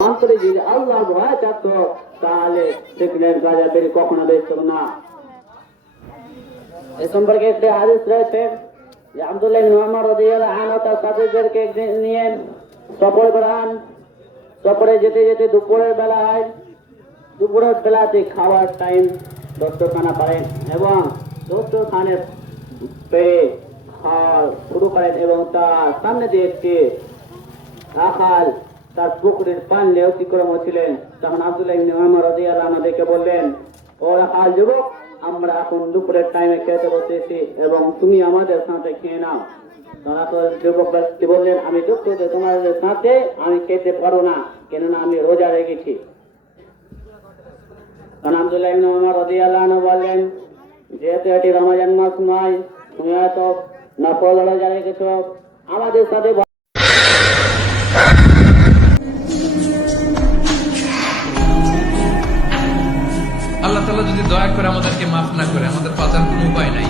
অন্তরে যদি আল্লাহ ভয় থাকতো তাহলে দেখলেন গাজা বেরি কখনো বেচত না। এ সম্পর্কে একটি হাদিস রয়েছে যে আব্দুল্লাহ ইবনে উমর রাদিয়াল্লাহু আনহু তার সাথীদেরকে একদিন নিয়ে সফরে বেরান। সফরে যেতে যেতে দুপুরের বেলাতে খাওয়ার টাইম দস্তরখানা পারেন এবং দস্তরখানের পেয়ে খাওয়া শুরু করেন এবং তার সামনে দিয়ে একটি রাখাল তার পুকুরের পানলে অতিক্রম ছিলেন। তখন আব্দুল্লাহ ইবনে উমর রাদিয়াল্লাহু আনহু দেখে বললেন, ও রাখাল যুবক, আমরা এখন দুপুরের টাইমে খেতে বসেছি এবং তুমি আমাদের সাথে খেয়ে নাও। তখন যুবক ব্যক্তি বললেন, আমি দুঃখিত, তোমাদের সাথে আমি খেতে পারবো না, কেননা আমি রোজা রেখেছি। তখন আব্দুল্লাহ ইবনে উমর রাদিয়াল্লাহু আনহু বললেন, যেহেতু এটি রমজান মাস নয়, তুমি হয়তো নফল রোজা রেখেছ, আমাদের সাথে আল্লাহ তাআলা যদি দয়া করে আমাদেরকে মাফ না করে, আমাদের বাঁচার কোনো উপায় নাই।